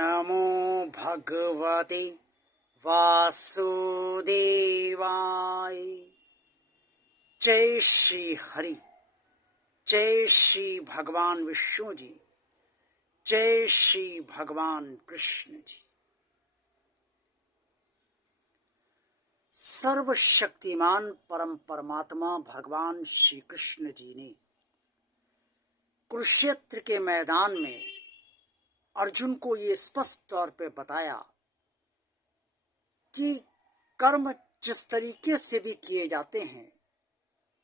नमो भगवते वासुदेवाय। जय श्री हरि, जय श्री भगवान विष्णु जी, जय श्री भगवान कृष्ण जी। सर्वशक्तिमान परम परमात्मा भगवान श्री कृष्ण जी ने कुरुक्षेत्र के मैदान में अर्जुन को ये स्पष्ट तौर पे बताया कि कर्म जिस तरीके से भी किए जाते हैं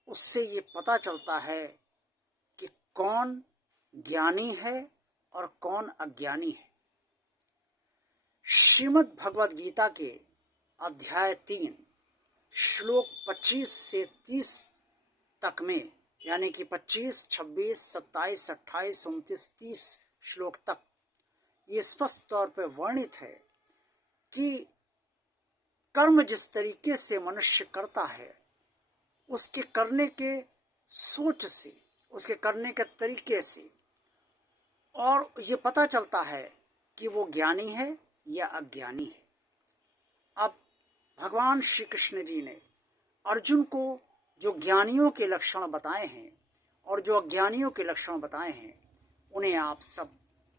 उससे ये पता चलता है कि कौन ज्ञानी है और कौन अज्ञानी है। श्रीमद् भगवद गीता के अध्याय 3 श्लोक 25 से 30 तक में, यानी कि 25, 26, 27, 28, 29, 30 श्लोक तक ये स्पष्ट तौर पर वर्णित है कि कर्म जिस तरीके से मनुष्य करता है उसके करने के सोच से, उसके करने के तरीके से और ये पता चलता है कि वो ज्ञानी है या अज्ञानी है। अब भगवान श्री कृष्ण जी ने अर्जुन को जो ज्ञानियों के लक्षण बताए हैं और जो अज्ञानियों के लक्षण बताए हैं उन्हें आप सब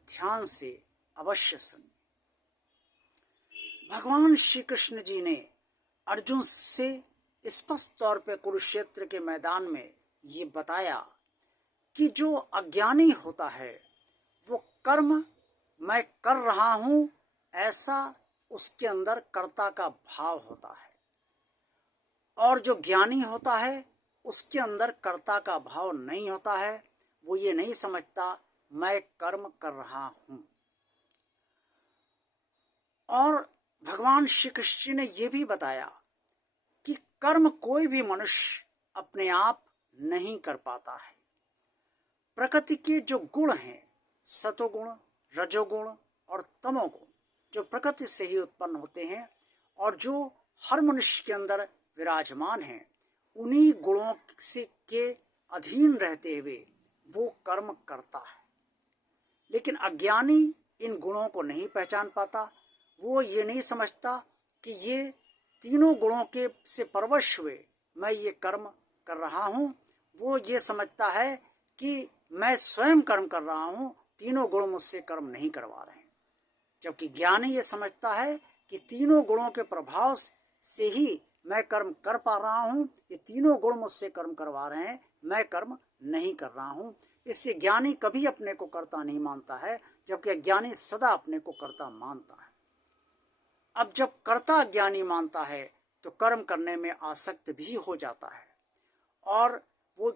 ध्यान से अवश्य सुनिए। भगवान श्री कृष्ण जी ने अर्जुन से स्पष्ट तौर पर कुरुक्षेत्र के मैदान में ये बताया कि जो अज्ञानी होता है वो कर्म मैं कर रहा हूं ऐसा उसके अंदर कर्ता का भाव होता है, और जो ज्ञानी होता है उसके अंदर कर्ता का भाव नहीं होता है। वो ये नहीं समझता मैं कर्म कर रहा हूं। और भगवान श्री कृष्ण ने यह भी बताया कि कर्म कोई भी मनुष्य अपने आप नहीं कर पाता है। प्रकृति के जो गुण हैं, सतोगुण, रजोगुण और तमोगुण, जो प्रकृति से ही उत्पन्न होते हैं और जो हर मनुष्य के अंदर विराजमान हैं, उन्हीं गुणों से के अधीन रहते हुए वो कर्म करता है। लेकिन अज्ञानी इन गुणों को नहीं पहचान पाता। वो ये नहीं समझता कि ये तीनों गुणों के से परवश हुए मैं ये कर्म कर रहा हूँ। वो ये समझता है कि मैं स्वयं कर्म कर रहा हूँ, तीनों गुण मुझसे कर्म नहीं करवा रहे हैं। जबकि ज्ञानी ये समझता है कि तीनों गुणों के प्रभाव से ही मैं कर्म कर पा रहा हूँ, ये तीनों गुण मुझसे कर्म करवा रहे हैं, मैं कर्म नहीं कर रहा हूँ। इससे ज्ञानी कभी अपने को कर्ता नहीं मानता है, जबकि अज्ञानी सदा अपने को कर्ता मानता है। अब जब कर्ता ज्ञानी मानता है तो कर्म करने में आसक्त भी हो जाता है और वो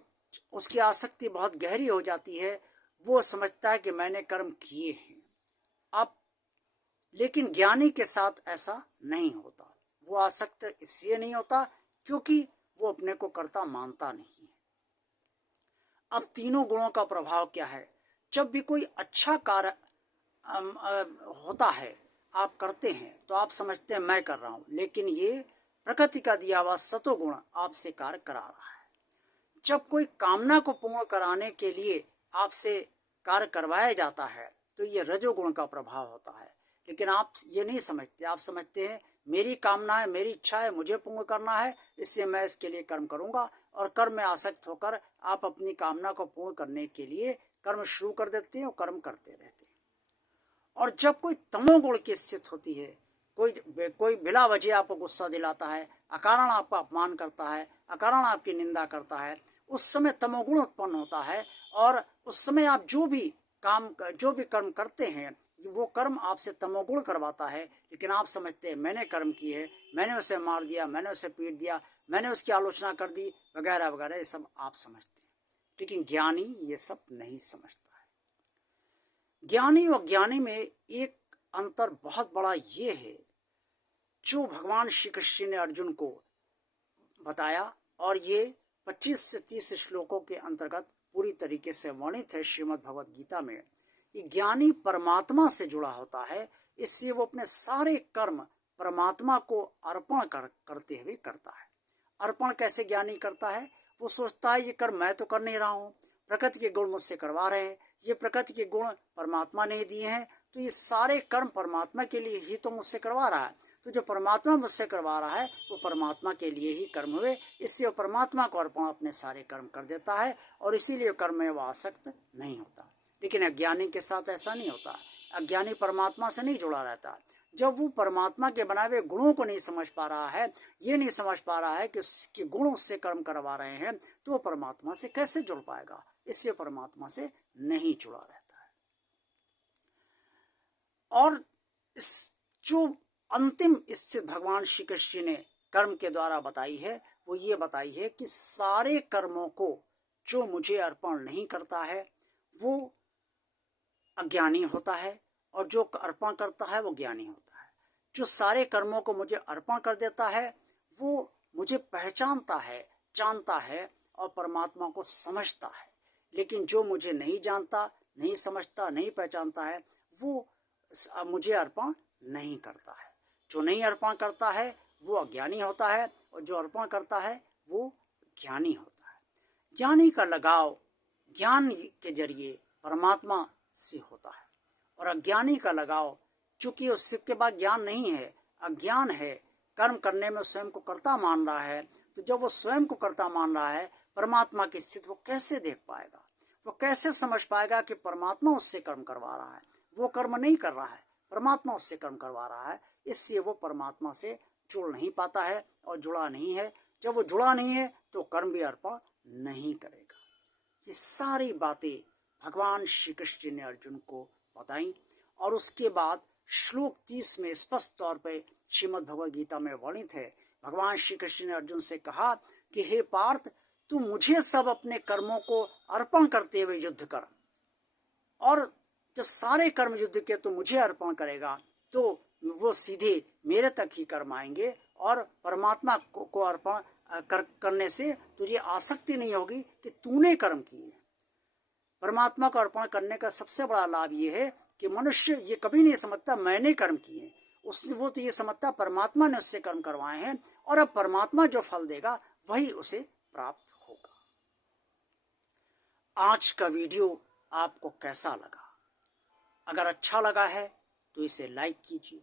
उसकी आसक्ति बहुत गहरी हो जाती है। वो समझता है कि मैंने कर्म किए हैं। अब लेकिन ज्ञानी के साथ ऐसा नहीं होता। वो आसक्त इसलिए नहीं होता क्योंकि वो अपने को कर्ता मानता नहीं है। अब तीनों गुणों का प्रभाव क्या है? जब भी कोई अच्छा कार्य होता है, आप करते हैं तो आप समझते हैं मैं कर रहा हूं, लेकिन ये प्रकृति का दिया हुआ सतोगुण आपसे कार्य करा रहा है। जब कोई कामना को पूर्ण कराने के लिए आपसे कार्य करवाया जाता है तो ये रजोगुण का प्रभाव होता है। लेकिन आप ये नहीं समझते। आप समझते हैं मेरी कामना है, मेरी इच्छा है, मुझे पूर्ण करना है, इससे मैं इसके लिए कर्म करूंगा, और कर्म में आसक्त होकर आप अपनी कामना को पूर्ण करने के लिए कर्म शुरू कर देते हैं और कर्म करते रहते हैं। और जब कोई तमोगुण की स्थिति होती है, कोई बिला वजह आपको गुस्सा दिलाता है, अकारण आपका अपमान करता है, अकारण आपकी निंदा करता है, उस समय तमोगुण उत्पन्न होता है। और उस समय आप जो भी कर्म करते हैं वो कर्म आपसे तमोगुण करवाता है। लेकिन आप समझते हैं मैंने कर्म की है, मैंने उसे मार दिया, मैंने उसे पीट दिया, मैंने उसकी आलोचना कर दी, वगैरह वगैरह, ये सब आप समझते हैं। लेकिन ज्ञानी ये सब नहीं समझता है। ज्ञानी और ज्ञानी में एक अंतर बहुत बड़ा ये है जो भगवान श्री कृष्ण ने अर्जुन को बताया, और ये 25 से 30 श्लोकों के अंतर्गत पूरी तरीके से वर्णित है श्रीमद् भगवद गीता में। ये ज्ञानी परमात्मा से जुड़ा होता है, इसलिए वो अपने सारे कर्म परमात्मा को अर्पण करते हुए करता है। अर्पण कैसे ज्ञानी करता है? वो सोचता है ये कर्म मैं तो कर नहीं रहा हूँ, प्रकृति के गुण मुझसे करवा रहे हैं, ये प्रकृति के गुण परमात्मा ने दिए हैं, तो ये सारे कर्म परमात्मा के लिए ही तो मुझसे करवा रहा है। तो जो परमात्मा मुझसे करवा रहा है वो परमात्मा के लिए ही कर्म हुए, इससे वो परमात्मा को अर्पण अपने सारे कर्म कर देता है और इसीलिए कर्म में वो आसक्त नहीं होता। लेकिन अज्ञानी के साथ ऐसा नहीं होता। अज्ञानी परमात्मा से नहीं जुड़ा रहता। जब वो परमात्मा के बनाए हुए गुणों को नहीं समझ पा रहा है, ये नहीं समझ पा रहा है कि उसके गुण उससे कर्म करवा रहे हैं, तो वो परमात्मा से कैसे जुड़ पाएगा। इससे परमात्मा से नहीं जुड़ा रहता है। और इस जो अंतिम स्थिति भगवान श्री कृष्ण जी ने कर्म के द्वारा बताई है, वो ये बताई है कि सारे कर्मों को जो मुझे अर्पण नहीं करता है वो अज्ञानी होता है, और जो अर्पण करता है वो ज्ञानी होता है। जो सारे कर्मों को मुझे अर्पण कर देता है वो मुझे पहचानता है, जानता है और परमात्मा को समझता है। लेकिन जो मुझे नहीं जानता, नहीं समझता, नहीं पहचानता है, वो मुझे अर्पण नहीं करता है। जो नहीं अर्पण करता है वो अज्ञानी होता है, और जो अर्पण करता है वो ज्ञानी होता है। ज्ञानी का लगाव ज्ञान के जरिए परमात्मा से होता है, और अज्ञानी का लगाव, चूंकि उसके बाद ज्ञान नहीं है, अज्ञान है, कर्म करने में स्वयं को कर्ता मान रहा है, तो जब वो स्वयं को कर्ता मान रहा है, परमात्मा की स्थिति वो कैसे देख पाएगा, वो कैसे समझ पाएगा कि परमात्मा उससे कर्म करवा रहा है। वो कर्म नहीं कर रहा है, परमात्मा उससे कर्म करवा रहा है, इससे वो परमात्मा से जुड़ नहीं पाता है और जुड़ा नहीं है। जब वो जुड़ा नहीं है तो कर्म भी अर्पण नहीं करेगा। ये सारी बातें भगवान श्री कृष्ण जी ने अर्जुन को बताई, और उसके बाद श्लोक 30 में स्पष्ट तौर पे श्रीमद् भगवद गीता में वर्णित है। भगवान श्री कृष्ण ने अर्जुन से कहा कि हे पार्थ, तू मुझे सब अपने कर्मों को अर्पण करते हुए युद्ध कर, और जब सारे कर्म युद्ध के तो मुझे अर्पण करेगा तो वो सीधे मेरे तक ही कर्म आएंगे, और परमात्मा को अर्पण करने से तुझे आसक्ति नहीं होगी कि तूने कर्म किए। परमात्मा को अर्पण करने का सबसे बड़ा लाभ ये है कि मनुष्य ये कभी नहीं समझता मैंने कर्म किए, वो तो ये समझता परमात्मा ने उससे कर्म करवाए हैं, और अब परमात्मा जो फल देगा वही उसे प्राप्त होगा। आज का वीडियो आपको कैसा लगा? अगर अच्छा लगा है तो इसे लाइक कीजिए।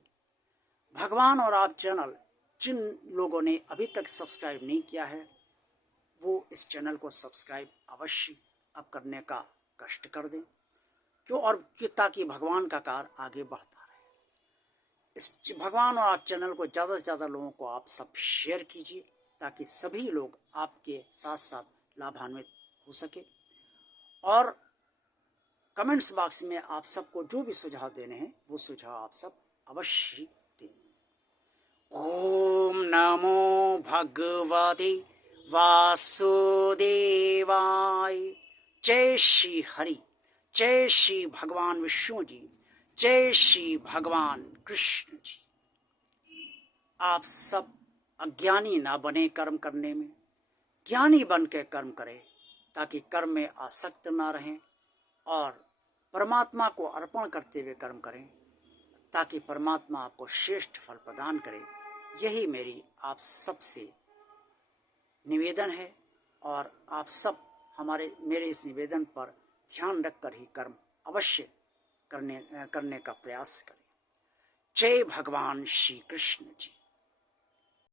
भगवान और आप चैनल जिन लोगों ने अभी तक सब्सक्राइब नहीं किया है वो इस चैनल को सब्सक्राइब अवश्य अब करने का कष्ट कर दें, क्यों, और ताकि भगवान का कार्य आगे बढ़ता रहे। इस भगवान और आप चैनल को ज़्यादा से ज़्यादा लोगों को आप सब शेयर कीजिए, ताकि सभी लोग आपके साथ साथ लाभान्वित हो सके। और कमेंट्स बॉक्स में आप सबको जो भी सुझाव देने हैं वो सुझाव आप सब अवश्य दें। ओम नमो भगवते वासुदेवाय। जय श्री हरि, जय श्री भगवान विष्णु जी, जय श्री भगवान कृष्ण जी। आप सब अज्ञानी ना बने कर्म करने में, ज्ञानी बन के कर्म करें, ताकि कर्म में आसक्त ना रहें, और परमात्मा को अर्पण करते हुए कर्म करें, ताकि परमात्मा आपको श्रेष्ठ फल प्रदान करे। यही मेरी आप सबसे निवेदन है, और आप सब मेरे इस निवेदन पर ध्यान रखकर ही कर्म अवश्य करने का प्रयास करें। जय भगवान श्री कृष्ण जी।